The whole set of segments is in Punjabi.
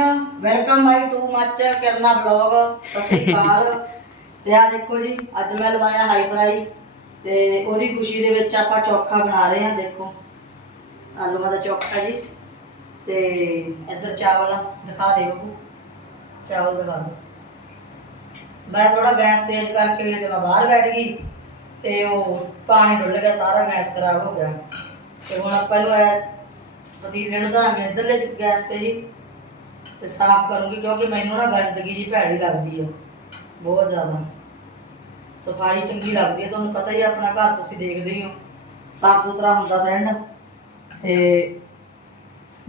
ਵੈਲਕਮ ਮਾਈ ਟੂ ਮੱਚ ਕਰਨਾ ਬਲੌਗ ਸਤਿ ਸ੍ਰੀ ਅਕਾਲ। ਤੇ ਆ ਦੇਖੋ ਜੀ, ਅੱਜ ਮੈਂ ਲਵਾਇਆ ਹਾਈ ਫਰਾਈ ਤੇ ਉਹਦੀ ਖੁਸ਼ੀ ਦੇ ਵਿੱਚ ਆਪਾਂ ਚੋਖਾ ਬਣਾ ਰਹੇ ਹਾਂ, ਦੇਖੋ। ਆਲੂਆਂ ਦਾ ਚੋਖਾ ਜੀ। ਤੇ ਇੱਧਰ ਚਾਵਲ ਦਿਖਾ ਦੇ ਬੱਬੂ ਚਾਵਲ ਦਿਖਾ ਦੇ। ਮੈਂ ਥੋੜਾ ਗੈਸ ਤੇਜ਼ ਕਰਕੇ ਤੇ ਮੈਂ ਬਾਹਰ ਬੈਠ ਗਈ, ਤੇ ਉਹ ਪਾਣੀ ਡੁੱਲ ਗਿਆ, ਸਾਰਾ ਗੈਸ ਖਰਾਬ ਹੋ ਗਿਆ। ਤੇ ਹੁਣ ਆਪਾਂ ਇਹਨੂੰ ਪਤੀਲੇ ਨੂੰ ਧਰਾਂਗੇ ਇੱਧਰਲੇ ਗੈਸ ਤੇ ਜੀ। ਤੇ ਸਾਫ਼ ਕਰੂੰਗੀ ਕਿਉਂਕਿ ਮੈਨੂੰ ਨਾ ਗੰਦਗੀ ਜੀ ਭੈੜੀ ਲੱਗਦੀ ਆ ਬਹੁਤ ਜ਼ਿਆਦਾ। ਸਫ਼ਾਈ ਚੰਗੀ ਲੱਗਦੀ ਹੈ ਤੁਹਾਨੂੰ ਪਤਾ ਹੀ ਆ ਆਪਣਾ ਘਰ ਤੁਸੀਂ ਦੇਖਦੇ ਹੀ ਹੋ। ਸਾਫ਼ ਸੁਥਰਾ ਹੁੰਦਾ ਫਰੈਂਡ ਤੇ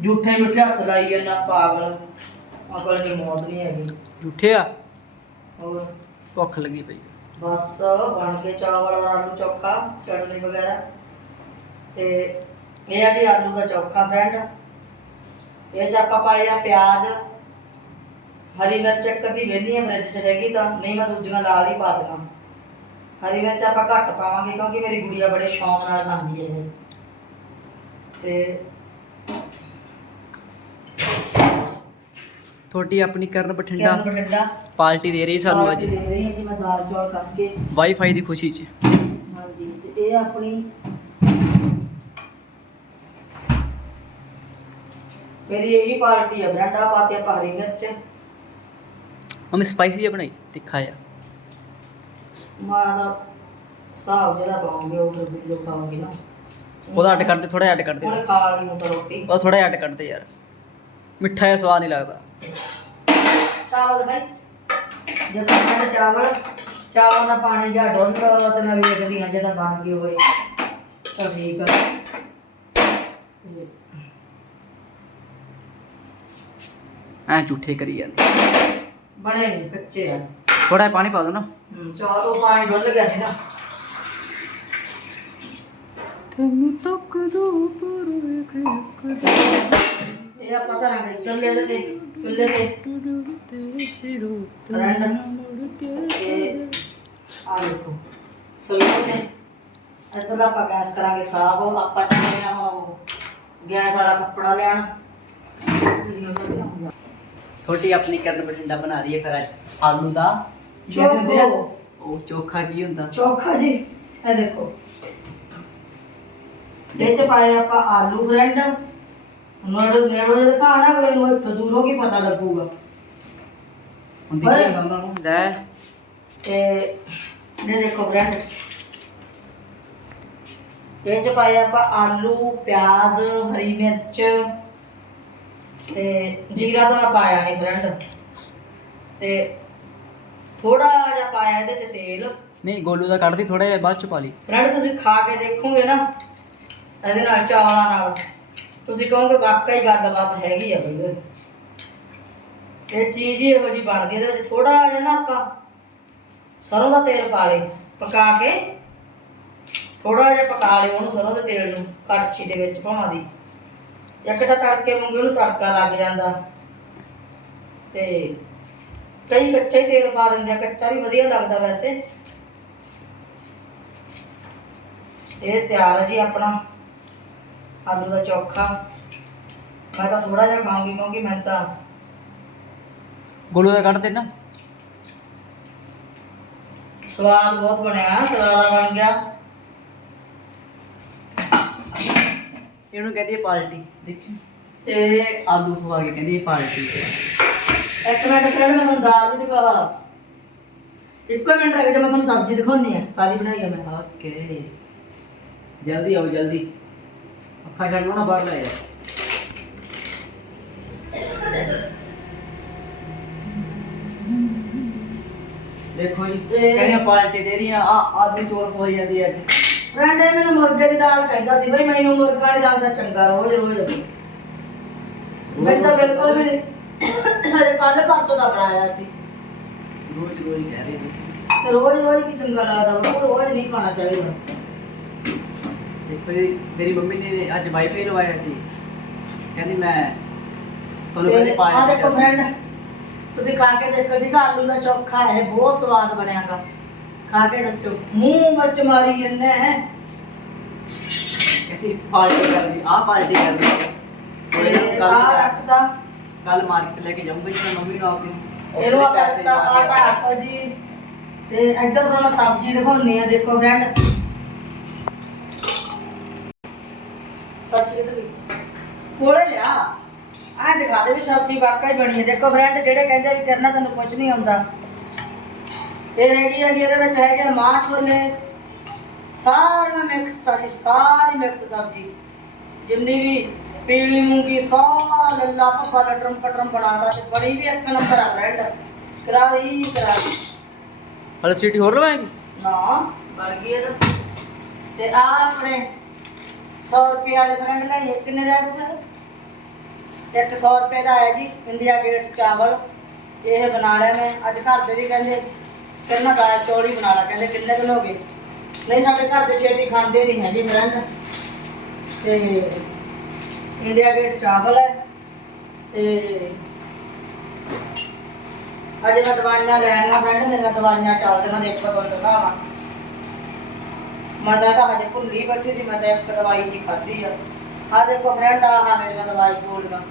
ਝੂਠੇ ਮਿੱਠੇ ਹੱਥ ਲਾਈ ਜਾਂਦਾ ਪਾਗਲ। ਅਕਲ ਨਹੀਂ ਮੌਤ ਨਹੀਂ ਹੈਗੀ। ਝੂਠੇ ਆ? ਹੋਰ? ਭੁੱਖ ਲੱਗੀ ਪਈ। ਬਸ ਬਣ ਕੇ ਚਾਵਲ ਆਲੂ ਚੋਖਾ ਚਟਨੀ ਵਗੈਰਾ। ਤੇ ਇਹ ਆ ਜੀ ਆਲੂ ਦਾ ਚੋਖਾ ਫਰੈਂਡ ਇਹ ਚ ਆਪਾਂ ਪਾਏ ਆ ਪਿਆਜ਼ ਹਰੀ ਮਿਰਚ ਇੱਕ ਦੀ ਵੇਲੀ ਹੈ ਫ੍ਰਿਜ 'ਚ ਹੈਗੀ ਤਾਂ ਨਹੀਂ ਮੈਂ ਦੂਜੀਆਂ ਲਾਲ ਹੀ ਪਾ ਦੇਣਾ। ਹਰੀ ਮਿਰਚ ਆਪਾਂ ਘੱਟ ਪਾਵਾਂਗੇ ਕਿਉਂਕਿ ਮੇਰੀ ਗੁੜੀਆ ਬੜੇ ਸ਼ੌਂਕ ਨਾਲ ਖਾਂਦੀ ਹੈ ਇਹ। ਤੇ ਤੁਹਾਡੀ ਆਪਣੀ ਕਰਨ ਬਠਿੰਡਾ ਕਿਰਨ ਬਠਿੰਡਾ। ਪਾਰਟੀ ਦੇ ਰਹੀ ਸਾਨੂੰ ਅੱਜ। ਦੇ ਰਹੀ ਹਾਂ ਜੀ ਮੈਂ ਦਾਲ ਚੌਲ ਕਰਕੇ। ਵਾਈਫਾਈ ਦੀ ਖੁਸ਼ੀ 'ਚ। ਹਾਂਜੀ ਤੇ ਇਹ ਆਪਣੀ ਮੇਰੀ ਇਹੀ ਪਾਰਟੀ ਹੈ ਬਰਾਂਡਾ ਪਾਤੇ ਆਪਾਂ ਹਰੀ ਮਿਰਚ। ਮੰਮੀ ਸਪਾਈਸੀ ਜਿਹਾ ਬਣਾਈ ਤਿੱਖਾ ਜਿਹਾ। ਮਾਂ ਦਾ ਹਿਸਾਬ ਜਿਹੜਾ ਪਾਉਂਗੇ ਉਹ ਫਿਰ ਵੀਡੀਓ ਖਾਓਗੇ ਨਾ। ਉਹਦਾ ਅੱਡ ਕਰਦੇ ਥੋੜਾ ਅੱਡ ਕਰਦੇ। ਉਹਨੇ ਖਾ ਲਈ ਤਾਂ ਰੋਟੀ। ਉਹ ਥੋੜਾ ਅੱਡ ਕਰਦੇ ਯਾਰ। ਮਿੱਠਾ ਜਿਹਾ ਸਵਾਦ ਨਹੀਂ ਲੱਗਦਾ। ਚਾਵਲ ਭਾਈ ਜਦ ਮੈਂ ਚਾਵਲ ਚਾਵਲ ਦਾ ਪਾਣੀ ਜਾਂ ਡੋਲ ਤੇ ਮੈਂ ਵੇਖਦੀ ਹਾਂ ਜਿਹਦਾ ਬਣ ਗਏ ਹੋਏ ਤਾਂ ਠੀਕ ਆ। ਤੇ ਐ ਝੂਠੇ ਕਰੀ ਜਾਂਦੇ। ਬਣੇ ਨਹੀਂ ਕੱਚੇ ਆ। ਥੋੜਾ ਪਾਣੀ ਪਾ ਦੋ ਨਾ। ਉਹ ਪਾਣੀ ਡੁੱਲ ਗਿਆ ਸੀ ਨਾ ਤੈਨੂੰ ਤੱਕ ਦੋ ਪਰ ਵੇਖ ਇਹ ਆਪਾਂ ਕਰਾਂਗੇ ਇਹਦੇ ਤੇ ਚੁੱਲ੍ਹੇ ਤੇ। ਤੇਰੇ ਸਿਰੋਂ ਰੰਡ ਆ ਦੇਖੋ ਸਲੂਨ ਤੇ ਇੱਧਰ ਆਪਾਂ ਗੈਸ ਕਰਾਂਗੇ ਸਾਫ਼ ਆਪਾਂ ਚੱਲਦੇ ਹਾਂ ਹੁਣ ਉਹ ਗੈਸ ਵਾਲਾ ਕੱਪੜਾ ਲੈਣ। ਵੀਡੀਓ ਤੁਹਾਡੀ ਆਪਣੀ ਕਰਨ ਬਠਿੰਡਾ ਬਣਾ ਰਹੀ ਹੈ ਫਿਰ ਅੱਜ ਆਲੂ ਦਾ। ਕੀ ਕਹਿੰਦੇ ਆ? ਚੋਖੋ। ਉਹ ਚੋਖਾ ਕੀ ਹੁੰਦਾ? ਚੋਖਾ ਜੀ। ਇਹ ਦੇਖੋ। ਇਹ ਚ ਪਾਏ ਆਪਾਂ ਆਲੂ ਫਰੈਂਡ ਨੋੜ ਨੇੜੋ ਜੇ ਦਿਖਾਣਾ ਅਗਲੇ ਨੂੰ ਇੱਥੋਂ ਦੂਰੋਂ ਕੀ ਪਤਾ ਲੱਗੂਗਾ। ਹੁੰਦੀ ਕੀ ਹੈ ਉਹਨਾਂ ਨੂੰ? ਲੈ। ਤੇ ਇਹ ਦੇਖੋ ਫਰੈਂਡ ਇਹ ਚ ਪਾਏ ਆਪਾਂ ਆਲੂ ਪਿਆਜ਼ ਹਰੀ ਮਿਰਚ। ਤੇ ਜੀਰਾ ਤਾਂ ਪਾਇਆ ਨਹੀਂ ਫਰੈਂਡ ਤੇ ਥੋੜਾ ਜਿਹਾ ਪਾਇਆ ਇਹਦੇ ਚ ਤੇਲ। ਨਹੀਂ ਗੋਲੂ ਦਾ ਕੱਢਦੀ ਥੋੜਾ ਜਿਹਾ ਬਾਅਦ ਚ ਪਾ ਲਈ। ਫਰੈਂਡ ਤੁਸੀਂ ਖਾ ਕੇ ਦੇਖੋਗੇ ਨਾ ਇਹਦੇ ਨਾਲ ਚਾਵਲਾਂ ਨਾਲ। ਤੁਸੀਂ ਕਹੋਗੇ ਵਾਕਈ ਗੱਲਬਾਤ ਹੈਗੀ ਆ ਬਈ ਇਹ ਚੀਜ਼ ਹੀ ਇਹੋ ਜੀ ਬਣਦੀ ਇਹਦੇ ਵਿੱਚ ਥੋੜਾ ਜਿਹਾ ਨਾ ਆਪਾਂ ਸਰੋਂ ਦਾ ਤੇਲ ਪਾ ਲੇ ਪਕਾ ਕੇ। ਥੋੜਾ ਜਿਹਾ ਪਕਾ ਲਿਓ ਉਹਨੂੰ ਸਰੋਂ ਦੇ ਤੇਲ ਨੂੰ ਕੜਛੀ ਦੇ ਵਿੱਚ ਭਾਵਾਂ। ਦੀ ਇੱਕ ਤਾਂ ਤੜਕੇ ਵਾਂਗੂ ਉਹਨੂੰ ਤੜਕਾ ਲੱਗ ਜਾਂਦਾ। ਤੇ ਕਈ ਕੱਚਾ ਹੀ ਤੇਲ ਪਾ ਦਿੰਦੇ ਆ ਕੱਚਾ ਵੀ ਵਧੀਆ ਲੱਗਦਾ ਵੈਸੇ। ਇਹ ਤਿਆਰ ਹੈ ਜੀ ਆਪਣਾ ਆਲੂ ਦਾ ਚੋਖਾ। ਮੈਂ ਤਾਂ ਥੋੜਾ ਜਿਹਾ ਖਾਵਾਂਗੀ ਕਿਉਂਕਿ ਮੈਂ ਤਾਂ ਗੋਲੂ ਦਾ ਕੱਢ ਦੇ ਨਾ ਸਵਾਦ ਬਹੁਤ ਬਣਿਆ ਕਰਾਰਾ ਬਣ ਗਿਆ। ਇਹਨੂੰ ਕਹਿੰਦੀ ਹੈ ਪਾਰਟੀ ਦੇਖੀ? ਤੇ ਆਲੂ ਖਵਾ ਕੇ ਕਹਿੰਦੀ ਹੈ ਪਾਰਟੀ। ਇੱਕ ਮਿੰਟ ਫਰੈਂਡ ਮੈਂ ਤੁਹਾਨੂੰ ਦਾਲ ਵੀ ਦਿਖਾਵਾ ਇੱਕੋ ਮਿੰਟ ਰਹਿ ਗਿਆ ਮੈਂ ਤੁਹਾਨੂੰ ਸਬਜ਼ੀ ਦਿਖਾਉਣੀ ਆ ਕਾਦੀ ਬਣਾਈ ਆ ਮੈਂ? ਓਕੇ। ਜਲਦੀ ਆਓ ਜਲਦੀ। ਅੱਖਾਂ ਛੱਡ ਲਓ ਨਾ ਬਾਹਰ ਲੈ ਜਾ ਦੇਖੋ ਜੀ ਇਹ- ਕਹਿੰਦੀ ਪਾਰਟੀ ਦੇ ਰਹੀ ਆ ਆਲੂ ਚੋਲ ਖਵਾਈ ਜਾਂਦੀ ਹੈ ਅੱਜ। ਫਰੈਂਡ ਇਹ ਮੈਨੂੰ ਮੁਰਗੇ ਦੀ ਦਾਲ ਕਹਿੰਦਾ ਸੀ ਬਈ ਮੈਨੂੰ ਮੁਰਗਾ ਨਹੀਂ ਲੱਗਦਾ ਚੰਗਾ ਰੋਜ਼ ਰੋਜ਼। ਮੈਨੂੰ ਤਾਂ ਬਿਲਕੁਲ ਵੀ ਨਹੀਂ ਹਜੇ ਕੱਲ ਪਰਸੋਂ ਦਾ ਬਣਾਇਆ ਸੀ। ਰੋਜ਼ ਰੋਜ਼ ਕਹਿ ਰਹੀ ਸੀ ਤੇ ਰੋਜ਼ ਰੋਜ਼ ਕੀ ਚੰਗਾ ਲੱਗਦਾ ਵਾ, ਰੋਜ਼ ਨਹੀਂ ਖਾਣਾ ਚਾਹੀਦਾ। ਦੇਖੋ ਜੀ ਮੇਰੀ ਮੰਮੀ ਨੇ ਅੱਜ ਵਾਈਫਾਈ ਲਵਾਇਆ ਸੀ। ਕਹਿੰਦੀ ਮੈਂ ਤੁਹਾਨੂੰ ਕਹਿੰਦੀ ਆ ਪਾਰਟੀ ਦੇਖੋ ਫਰੈਂਡ ਤੁਸੀਂ ਖਾ ਕੇ ਦੇਖੋ ਜੀ ਆਲੂ ਦਾ ਚੋਖਾ ਹੈ ਬਹੁਤ ਸਵਾਦ ਬਣਿਆਗਾ। ਖਾ ਕੇ ਦੱਸਿਓ। ਮੂੰਹ ਵਿੱਚ ਮਾਰੀ ਜੰਨੇ ਕਹਿੰਦੀ ਪਾਰਟੀ ਕਰਦੀ ਆ ਪਾਰਟੀ ਕਰਦੀ। ਤੇ ਆ ਕੱਲ ਰੱਖਦਾ। ਕੱਲ ਮਾਰਕੀਟ ਲੈ ਕੇ ਜਾਊਂਗਾ ਜੀ ਮੈਂ ਮੰਮੀ ਨੂੰ ਆਪਦੀ ਨੂੰ ਇਹਨੂੰ ਆਪਾਂ ਦਾ ਆਟਾ ਆਖੋ ਜੀ। ਤੇ ਇੱਧਰ ਤੁਹਾਨੂੰ ਸਬਜ਼ੀ ਦਿਖਾਉਣੀ ਆ ਦੇਖੋ ਫਰੈਂਡ ਸੱਚ ਕਿਧਰ ਗਈ ਕੋਲੇ ਲਿਆ। ਆਹ ਦਿਖਾ ਦੇ ਵੀ ਸਬਜ਼ੀ ਵਾਕਈ ਬਣੀ ਹੈ। ਦੇਖੋ ਫਰੈਂਡ ਜਿਹੜੇ ਕਹਿੰਦੇ ਵੀ ਕਰਨਾ ਤੈਨੂੰ ਕੁਝ ਨਹੀਂ ਆਉਂਦਾ। ਇਹ ਹੈਗੀ ਹੈਗੀ ਇਹਦੇ ਵਿੱਚ ਹੈਗੇ ਮਾਂ ਛੋਲੇ ਸਾਰੀਆਂ ਮਿਕਸ ਆ ਜੀ ਸਾਰੀ ਮਿਕਸ ਸਬਜ਼ੀ। ਜਿੰਨੀ ਵੀ ਪੀਲੀ ਮੂੰਗੀ ਸਾਰਾ ਲੱਲਾ ਪੱਪਾ ਲਟਰਮ ਪਟਰਮ ਬਣਾਦਾ ਤੇ ਬੜੀ ਵੀ ਇੱਕ ਨੰਬਰ ਆ ਬ੍ਰੈਡ ਕਰਾਰੀ ਕਰਾਰੀ। ਹਲ ਸੀਟੀ ਹੋਰ ਲਵਾਏਗੀ? ਨਾ ਬਣ ਗਈ ਇਹ ਤਾਂ। ਤੇ ਆ ਆਪਣੇ 100 ਰੁਪਏ ਵਾਲੇ ਫਰੈਂਡ ਲਈ ਕਿੰਨੇ ਦਾ ਰੁਪਏ ਇੱਕ 100 ਰੁਪਏ ਦਾ ਆਇਆ ਜੀ ਇੰਡੀਆ ਗੇਟ ਚਾਵਲ। ਇਹ ਬਣਾ ਲਿਆ ਮੈਂ ਅੱਜ ਘਰ ਦੇ ਵੀ ਕਹਿੰਦੇ ਕਿੰਨਾ ਦਾ ਚੌੜੀ ਬਣਾ ਲਾ ਕਹਿੰਦੇ ਕਿੰਨੇ ਦਿਨ ਹੋ ਗਏ ਨਹੀਂ ਸਾਡੇ ਘਰ ਦੇ ਛੇਤੀ ਖਾਂਦੇ ਨਹੀਂ ਹੈਗੇ ਫਰੈਂਡ ਤੇ ਇੰਡੀਆ ਗੇਟ ਚਾਵਲ ਹੈ। ਤੇ ਅਜੇ ਮੈਂ ਦਵਾਈਆਂ ਲੈਣੀਆਂ ਫਰੈਂਡ ਮੇਰੀਆਂ ਦਵਾਈਆਂ ਚੱਲਦੀਆਂ ਦੇਖੋ ਤੁਹਾਨੂੰ ਦਿਖਾਵਾਂ। ਮੈਂ ਤਾਂ ਤਾਂ ਹਜੇ ਭੁੱਲੀ ਬੈਠੀ ਸੀ ਮੈਂ ਤਾਂ ਇੱਕ ਦਵਾਈ ਜੀ ਖਾਧੀ ਆ। ਆ ਦੇਖੋ ਫਰੈਂਡ ਆਹ ਮੇਰੀਆਂ ਦਵਾਈ ਗੋਲੀਆਂ।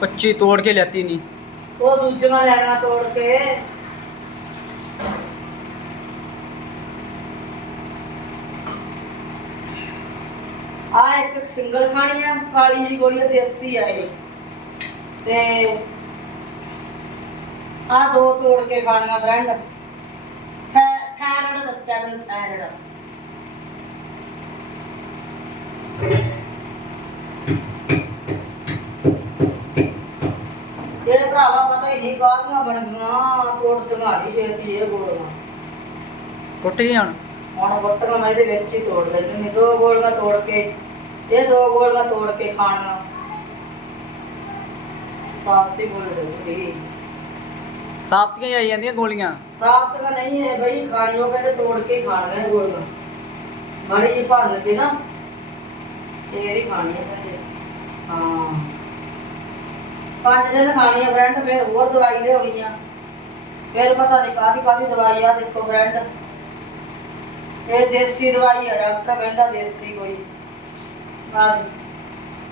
25 ਤੋੜ ਕੇ ਲੈਤੀ ਨਹੀਂ ਉਹ ਦੂਜੀਆਂ ਲੈਣੀਆਂ ਤੋੜ ਕੇ। ਆ ਇੱਕ ਸਿੰਗਲ ਖਾਣੀ ਆ, ਕਾਲੀ ਜੀ ਗੋਲੀ ਆ ਦੇਸੀ ਆ ਇਹ। ਤੇ ਆ ਦੋ ਤੋੜ ਕੇ ਖਾਣੀਆਂ ਫਰੈਂਡ ਥਾਇਰਾਇਡ ਦੱਸਿਆ ਮੈਨੂੰ ਥਾਇਰਾਇਡ ਇਹ ਭਰਾਵਾ ਪਤਾ ਹੀ ਨਹੀਂ ਕਾਹਦੀਆਂ ਬਣ ਗਈਆਂ ਕੋਟ ਦੰਗਾੜੀ ਛੇਤੀ ਇਹ ਗੋਲੀਆਂ। ਟੁੱਟ ਗਈ ਹੁਣ? ਹੁਣ ਵੱਟੀਆਂ ਮੈਂ ਇਹਦੇ ਵਿੱਚ ਹੀ ਤੋੜ ਲੈਣੀ ਦੋ ਗੋਲੀਆਂ ਤੋੜ ਕੇ ਇਹ ਦੋ ਗੋਲੀਆਂ ਤੋੜ ਕੇ ਖਾਣੀਆਂ ਸਾਫਤੀ ਗੋਲੀ ਲੱਗਦੀ ਸਾਫਤੀਆਂ ਹੀ ਆਈ ਜਾਂਦੀਆਂ ਗੋਲੀਆਂ? ਸਾਫ਼ ਤਾਂ ਨਹੀਂ ਹੈ ਬਈ ਖਾਣੀ ਉਹ ਕਹਿੰਦੇ ਤੋੜ ਕੇ ਹੀ ਖਾਣੀਆਂ ਇਹ ਗੋਲੀਆਂ। ਬੜੀ ਜਿਹੀ ਭੰਨ ਕੇ ਨਾ ਫੇਰ ਹੀ ਖਾਣੀ ਹੈ ਕਹਿੰਦੇ। ਹਾਂ। ਪੰਜ ਦਿਨ ਖਾਣੀ ਹੈ ਫਰੈਂਡ ਫਿਰ ਹੋਰ ਦਵਾਈ ਲਿਆਉਣੀ ਆ। ਫਿਰ ਪਤਾ ਨਹੀਂ ਕਾਦੀ ਕਾਦੀ ਦਵਾਈ ਆ ਦੇਖੋ ਫਰੈਂਡ ਇਹ ਦੇਸੀ ਦਵਾਈ ਆ ਡਾਕਟਰ ਕਹਿੰਦਾ ਦੇਸੀ ਕੋਈ। ਹਾਂ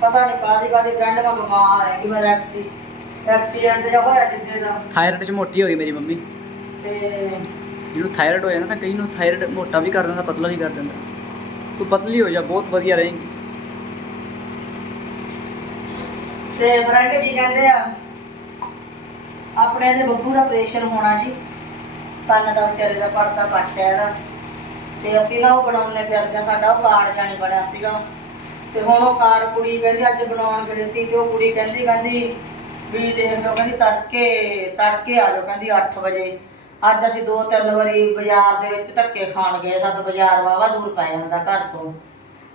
ਪਤਾ ਨਹੀਂ ਕਾਦੀ ਕਾਦੀ ਫਰੈਂਡ ਮੈਂ ਬਿਮਾਰ ਹੈ ਕਿ ਮੈਂ ਐਕਸੀ ਐਕਸੀਡੈਂਟ ਜਿਹਾ ਹੋਇਆ ਜਿੱਦੇ ਦਾ। ਥਾਇਰਾਇਡ ਚ ਮੋਟੀ ਹੋ ਗਈ ਮੇਰੀ ਮੰਮੀ। ਤੇ ਜਿਹਨੂੰ ਥਾਇਰਾਇਡ ਹੋ ਜਾਂਦਾ ਨਾ ਕਈ ਨੂੰ ਥਾਇਰਾਇਡ ਮੋਟਾ ਵੀ ਕਰ ਦਿੰਦਾ ਪਤਲਾ ਵੀ ਕਰ ਦਿੰਦਾ। ਤੂੰ ਪਤਲੀ ਹੋ ਜਾ ਬਹੁਤ ਵਧੀਆ ਰਹੇਂਗੀ। ਤੇ ਫਰੈਂਡ ਕੀ ਕਹਿੰਦੇ ਆ? ਆਪਣੇ ਦੇ ਬੱਬੂ ਦਾ ਆਪਰੇਸ਼ਨ ਹੋਣਾ ਜੀ। ਕੰਨ ਦਾ ਵਿਚਾਰੇ ਦਾ ਪੜਦਾ ਪੱਟਿਆ ਇਹਦਾ ਤੇ ਅਸੀਂ ਨਾ ਉਹ ਬਣਾਉਣੇ ਫਿਰਦੇ ਸਾਡਾ ਉਹ ਕਾਰਡ ਜਾਣੀ ਬਣਿਆ ਸੀਗਾ। ਤੇ ਹੁਣ ਉਹ ਕਾਰਡ ਕੁੜੀ ਕਹਿੰਦੀ ਅੱਜ ਬਣਾਉਣ ਗਏ ਸੀ ਤੇ ਉਹ ਕੁੜੀ ਕਹਿੰਦੀ ਕਹਿੰਦੀ ਵੀ ਦੇਖ ਲਓ, ਕਹਿੰਦੀ ਤੜਕੇ ਤੜਕੇ ਆ ਜਾਓ, ਕਹਿੰਦੀ 8 ਵਜੇ। ਅੱਜ ਅਸੀਂ ਦੋ ਤਿੰਨ ਵਾਰੀ ਬਾਜ਼ਾਰ ਦੇ ਵਿੱਚ ਧੱਕੇ ਖਾਣ ਗਏ ਸਾਡਾ ਬਾਜ਼ਾਰ ਵਾਵਾ ਦੂਰ ਪੈ ਜਾਂਦਾ ਘਰ ਤੋਂ।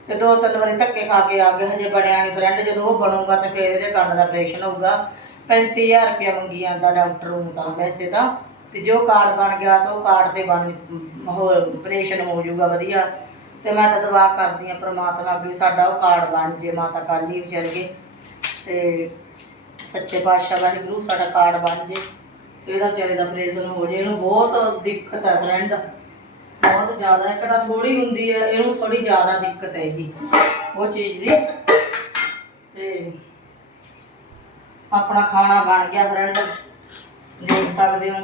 ਤੇ ਦੋ ਤਿੰਨ ਵਾਰੀ ਧੱਕੇ ਖਾ ਕੇ ਆ ਗਏ, ਹਜੇ ਬਣਿਆ ਨਹੀਂ ਫਰੈਂਡ ਜਦੋਂ ਉਹ ਬਣੂਗਾ ਤੇ ਫਿਰ ਇਹਦੇ ਕੰਨ ਦਾ ਆਪਰੇਸ਼ਨ ਹੋਊਗਾ। 35000 ਰੁਪਇਆ ਮੰਗੀ ਜਾਂਦਾ ਡਾਕਟਰ ਨੂੰ ਤਾਂ, ਵੈਸੇ ਤਾਂ। ਤੇ ਜੋ ਕਾਰਡ ਬਣ ਗਿਆ ਤਾਂ ਉਹ ਕਾਰਡ ਤੇ ਬਣ, ਹੋਰ ਆਪਰੇਸ਼ਨ ਹੋ ਜਾਊਗਾ, ਵਧੀਆ। ਤੇ ਮੈਂ ਤਾਂ ਦੁਆ ਕਰਦੀ ਆ ਪ੍ਰਮਾਤਮਾ ਅੱਗੇ ਵੀ ਸਾਡਾ ਉਹ ਕਾਰਡ ਬਣ ਜੇ, ਮਾਤਾ ਕਾਲੀ ਵਿਚਾਰ ਗਏ। ਤੇ ਸੱਚੇ ਪਾਤਸ਼ਾਹ ਵਾਹਿਗੁਰੂ ਸਾਡਾ ਕਾਰਡ ਬਣ ਜੇ। ਇਹਦਾ ਵਿਚਾਰੇ ਦਾ ਆਪਰੇਸ਼ਨ ਹੋ ਜੇ, ਇਹਨੂੰ ਬਹੁਤ ਦਿੱਕਤ ਹੈ ਫਰੈਂਡ ਬਹੁਤ ਜ਼ਿਆਦਾ, ਇੱਕ ਤਾਂ ਥੋੜੀ ਹੁੰਦੀ ਹੈ, ਇਹਨੂੰ ਥੋੜੀ ਜ਼ਿਆਦਾ ਦਿੱਕਤ ਹੈਗੀ। ਉਹ ਚੀਜ਼ ਦੀ। ਤੇ ਆਪਣਾ ਖਾਣਾ ਬਣ ਗਿਆ ਫਰੈਂਡ ਦੇਖ ਸਕਦੇ ਹੋ।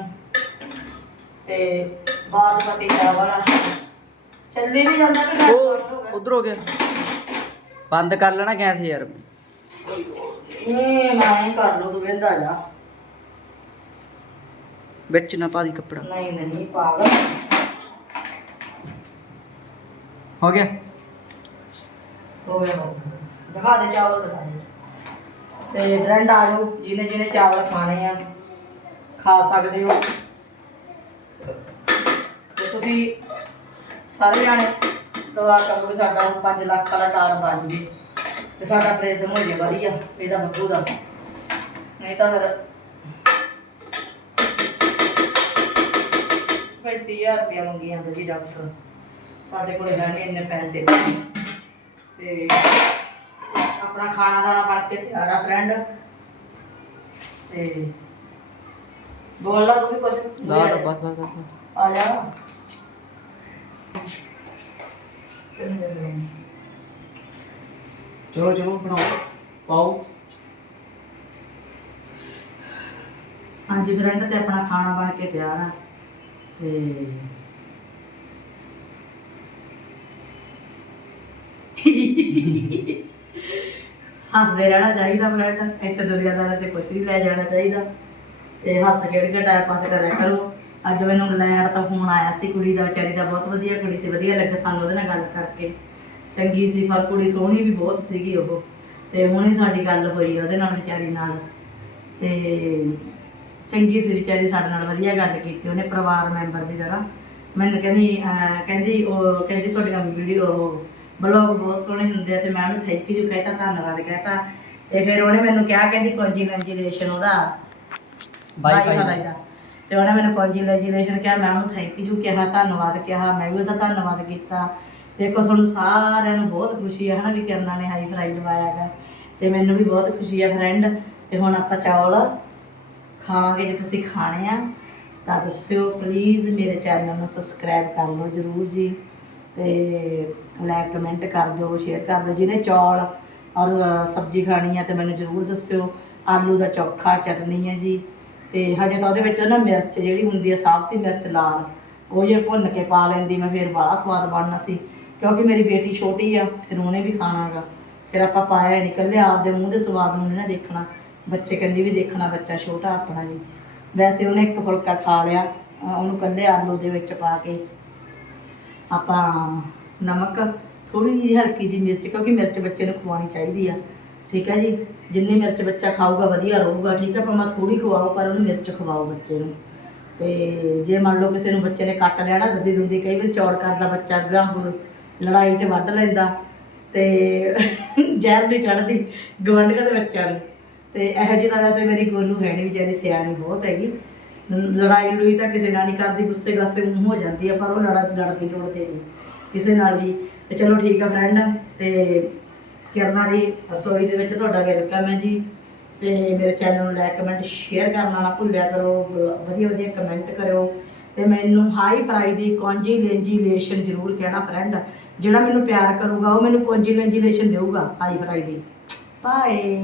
ਤੇ ਬਾਸਮਤੀ ਚਾਵਲ ਆ। ਚੱਲੀ ਵੀ ਜਾਂਦਾ ਕਿ ਬੰਦ ਹੋ ਉਹ ਗਿਆ? ਉਧਰ ਹੋ ਗਿਆ। ਬੰਦ ਕਰ ਲੈਣਾ ਗੈਸ ਯਾਰ। ਨਹੀਂ ਮੈਂ ਹੀ ਕਰ ਲਓ ਤੂੰ ਵੇਂਦਾ ਜਾ। ਵਿੱਚ ਨਾ ਪਾ ਦੀ ਕੱਪੜਾ। ਨਹੀਂ ਨਹੀਂ ਪਾਗਲ। ਹੋ ਗਿਆ? ਹੋ ਗਿਆ ਹੋ ਗਿਆ। ਦਿਖਾ ਦੇ ਚਾਵਲ ਦਿਖਾ ਦੇ। ਤੇ ਫਰੈਂਡ ਆ ਜਾਓ ਜਿਹਨੇ ਜਿਹਨੇ ਚਾਵਲ ਖਾਣੇ ਆ ਖਾ ਸਕਦੇ ਹੋ। ਤੁਸੀਂ ਸਾਰੇ ਜਾਣੇ ਦੁਆ ਕਰੋ ਕਿ ਸਾਡਾ 5 ਲੱਖ ਵਾਲਾ ਕਾਰਡ ਬਣ ਜੇ ਤੇ ਸਾਡਾ ਆਪਰੇਸ਼ਨ ਹੋ ਜੇ ਵਧੀਆ ਇਹਦਾ ਬੱਬੂ ਦਾ। ਨਹੀਂ ਤਾਂ ਫਿਰ 35000 ਰੁਪਇਆ ਮੰਗੀ ਜਾਂਦਾ ਜੀ ਡਾਕਟਰ ਸਾਡੇ ਕੋਲ ਹੈ ਨਹੀਂ ਇੰਨੇ ਪੈਸੇ। ਤੇ ਆਪਣਾ ਖਾਣਾ ਦਾਣਾ ਬਣ ਕੇ ਤਿਆਰ ਆ ਫਰੈਂਡ ਤੇ ਬੋਲ ਲਾ ਤੂੰ ਵੀ ਕੁਝ ਬਸ ਬਸ ਬਸ। ਆ ਜਾ। ਚਲੋ ਚਲੋ, ਬਣਾਓ। ਪਾਓ। ਹਾਂਜੀ ਫਰੈਂਡ ਤੇ ਆਪਣਾ ਖਾਣਾ ਬਣ ਕੇ ਪਿਆ ਨਾ ਤੇ ਹੱਸਦੇ ਰਹਿਣਾ ਚਾਹੀਦਾ ਫਰੈਂਡ ਇੱਥੇ ਦੁਨੀਆਦਾਰਾਂ ਤੇ ਕੁਛ ਨਹੀਂ ਲੈ ਜਾਣਾ ਚਾਹੀਦਾ। ਤੇ ਹੱਸ ਖੇਡ ਕੇ ਟਾਈਮ ਪਾਸ ਕਰਿਆ ਕਰੋ। ਅੱਜ ਮੈਨੂੰ ਇੰਗਲੈਂਡ ਤੋਂ ਫੋਨ ਆਇਆ ਸੀ ਕੁੜੀ ਦਾ ਵਿਚਾਰੀ ਦਾ ਬਹੁਤ ਵਧੀਆ ਕੁੜੀ ਸੀ ਵਧੀਆ ਲੱਗਾ ਸਾਨੂੰ ਉਹਦੇ ਨਾਲ ਗੱਲ ਕਰਕੇ। ਚੰਗੀ ਸੀ ਪਰ ਕੁੜੀ ਸੋਹਣੀ ਵੀ ਬਹੁਤ ਸੀਗੀ ਉਹ। ਤੇ ਹੁਣੇ ਸਾਡੀ ਗੱਲ ਹੋਈ ਉਹਦੇ ਨਾਲ ਵਿਚਾਰੀ ਨਾਲ। ਤੇ ਚੰਗੀ ਸੀ ਵਿਚਾਰੀ ਸਾਡੇ ਨਾਲ ਵਧੀਆ ਗੱਲ ਕੀਤੀ ਉਹਨੇ ਪਰਿਵਾਰ ਮੈਂਬਰ ਦੀ ਤਰ੍ਹਾਂ। ਮੈਨੂੰ ਕਹਿੰਦੀ ਕਹਿੰਦੀ ਉਹ ਕਹਿੰਦੀ ਤੁਹਾਡੀਆਂ ਵੀਡੀਓ ਬਲੌਗ ਬਹੁਤ ਸੋਹਣੇ ਹੁੰਦੇ ਆ ਤੇ ਮੈਂ ਉਹਨੂੰ ਥੈਂਕ ਯੂ ਕਹਿਤਾ ਧੰਨਵਾਦ ਕਹਿਤਾ। ਤੇ ਫਿਰ ਉਹਨੇ ਮੈਨੂੰ ਕਿਹਾ ਕਹਿੰਦੀ ਕੰਜੀਲੈਂਜੀਲੇਸ਼ਨ ਉਹਦਾ। ਵਾਲਾ ਦਾ। ਤੇ ਉਹਨੇ ਮੈਨੂੰ ਕੰਜੀਲੈਂਜੀਲੇਸ਼ਨ ਕਿਹਾ, ਮੈਂ ਉਹਨੂੰ ਥੈਂਕ ਯੂ ਕਿਹਾ, ਧੰਨਵਾਦ ਕਿਹਾ, ਮੈਂ ਵੀ ਉਹਦਾ ਧੰਨਵਾਦ ਕੀਤਾ। ਦੇਖੋ ਸਾਨੂੰ ਸਾਰਿਆਂ ਨੂੰ ਬਹੁਤ ਖੁਸ਼ੀ ਹੈ ਹਨਾ, ਵੀ ਕਿਰਨਾ ਨੇ ਹਾਈ ਫਰਾਈ ਲਵਾਇਆ ਗਾ। ਤੇ ਮੈਨੂੰ ਵੀ ਬਹੁਤ ਖੁਸ਼ੀ ਹੈ ਫਰੈਂਡ ਤੇ ਹੁਣ ਆਪਾਂ ਚੌਲ ਖਾਵਾਂਗੇ, ਜੇ ਤੁਸੀਂ ਖਾਣੇ ਆ, ਤਾਂ ਦੱਸਿਓ ਪਲੀਜ਼ ਮੇਰੇ ਚੈਨਲ ਨੂੰ ਸਬਸਕ੍ਰਾਈਬ ਕਰ ਲਓ ਜਰੂਰ ਜੀ। ਤੇ ਲਾਈਕ ਕਮੈਂਟ ਕਰ ਦਿਓ ਸ਼ੇਅਰ ਕਰ ਦਿਓ। ਜਿਹਨੇ ਚੌਲ ਔਰ ਸਬਜ਼ੀ ਖਾਣੀ ਆ, ਤੇ ਮੈਨੂੰ ਜਰੂਰ ਦੱਸਿਓ। ਆਲੂ ਦਾ ਚੋਖਾ, ਚਟਨੀ ਹੈ ਜੀ। ਤੇ ਹਜੇ ਤਾਂ ਉਹਦੇ ਵਿੱਚ ਨਾ ਮਿਰਚ ਜਿਹੜੀ ਹੁੰਦੀ ਆ ਸਾਬਤੀ ਮਿਰਚ ਲਾਲ, ਉਹ ਜੇ ਭੁੰਨ ਕੇ ਪਾ ਲੈਂਦੀ ਮੈਂ, ਫਿਰ ਬੜਾ ਸਵਾਦ ਬਣਨਾ ਸੀ। ਕਿਉਂਕਿ ਮੇਰੀ ਬੇਟੀ ਛੋਟੀ ਆ, ਫਿਰ ਉਹਨੇ ਵੀ ਖਾਣਾਗਾ ਫਿਰ ਆਪਾਂ ਪਾਇਆ ਨਹੀਂ ਇਕੱਲੇ ਆਪਦੇ ਮੂੰਹ ਦੇ ਸਵਾਦ ਨੂੰ ਨਹੀਂ ਨਾ ਦੇਖਣਾ। ਬੱਚੇ ਕੰਨੀ ਵੀ ਦੇਖਣਾ ਬੱਚਾ ਛੋਟਾ ਆਪਣਾ ਜੀ। ਵੈਸੇ ਉਹਨੇ ਇੱਕ ਫੁਲਕਾ ਖਾ ਲਿਆ ਉਹਨੂੰ ਕੱਲੇ ਆਲੂ ਦੇ ਵਿੱਚ ਪਾ ਕੇ। ਆਪਾਂ ਨਮਕ ਥੋੜੀ ਜਿਹੀ ਹਲਕੀ ਜਿਹੀ ਮਿਰਚ, ਕਿਉਂਕਿ ਮਿਰਚ ਬੱਚੇ ਨੂੰ ਖਵਾਉਣੀ ਚਾਹੀਦੀ ਆ। ਠੀਕ ਹੈ ਜੀ? ਜਿੰਨੀ ਮਿਰਚ ਬੱਚਾ ਖਾਊਗਾ, ਵਧੀਆ ਰਹੂਗਾ, ਠੀਕ ਹੈ? ਭਾਵੇਂ ਥੋੜੀ ਖਵਾਓ ਪਰ ਉਹਨੂੰ ਮਿਰਚ ਖਵਾਓ ਬੱਚੇ ਨੂੰ। ਤੇ ਜੇ ਮੰਨ ਲਓ ਕਿਸੇ ਨੂੰ ਬੱਚੇ ਨੇ ਕੱਟ ਲੈਣਾ ਦੱਦੀ ਦੁੰਦੀ ਕਈ ਵਾਰ ਚੌੜ ਕਰਦਾ ਬੱਚਾ ਅੱਗਾ ਲੜਾਈ 'ਚ ਵੱਢ ਲੈਂਦਾ। ਤੇ ਜ਼ਹਿਰ ਨਹੀਂ ਚੜਦੀ ਗਵੰਡਕਾਂ ਦੇ ਬੱਚਿਆਂ ਨੂੰ। ਤੇ ਇਹੋ ਜਿਹੀ ਤਾਂ ਵੈਸੇ ਮੇਰੀ ਗੋਲੂ ਹੈ ਨਹੀਂ, ਵਿਚਾਰੀ ਸਿਆਣੀ ਬਹੁਤ ਹੈਗੀ। ਲੜਾਈ ਲੜੂਈ ਤਾਂ ਕਿਸੇ ਨਾਲ ਨਹੀਂ ਕਰਦੀ, ਗੁੱਸੇ ਗਾਸੇ ਮੂੰਹ ਹੋ ਜਾਂਦੀ ਆ ਪਰ ਉਹ ਲੜ ਲੜਦੀ ਲੜਦੀ ਨਹੀਂ। ਕਿਸੇ ਨਾਲ ਵੀ, ਤੇ ਚਲੋ ਠੀਕ ਆ ਫਰੈਂਡ ਤੇ ਕਿਰਨਾ ਦੀ ਰਸੋਈ ਦੇ ਵਿੱਚ ਤੁਹਾਡਾ ਵੈਲਕਮ ਹੈ ਜੀ। ਤੇ ਮੇਰੇ ਚੈਨਲ ਨੂੰ ਲਾਈਕ ਕਮੈਂਟ ਸ਼ੇਅਰ ਕਰਨਾ ਨਾ ਭੁੱਲਿਆ ਕਰੋ। ਵਧੀਆ ਵਧੀਆ ਕਮੈਂਟ ਕਰਿਓ। ਤੇ ਮੈਨੂੰ ਹਾਈ ਫਰਾਈ ਦੀ ਕੌਂਜੀਲੈਂਜੀਲੇਸ਼ਨ ਜ਼ਰੂਰ ਕਹਿਣਾ ਫਰੈਂਡ ਜਿਹੜਾ ਮੈਨੂੰ ਪਿਆਰ ਕਰੂਗਾ, ਉਹ ਮੈਨੂੰ ਕੌਂਜੀਲੈਂਜੀਲੇਸ਼ਨ ਦੇਊਗਾ ਹਾਈ ਫਰਾਈ ਦੀ। ਬਾਏ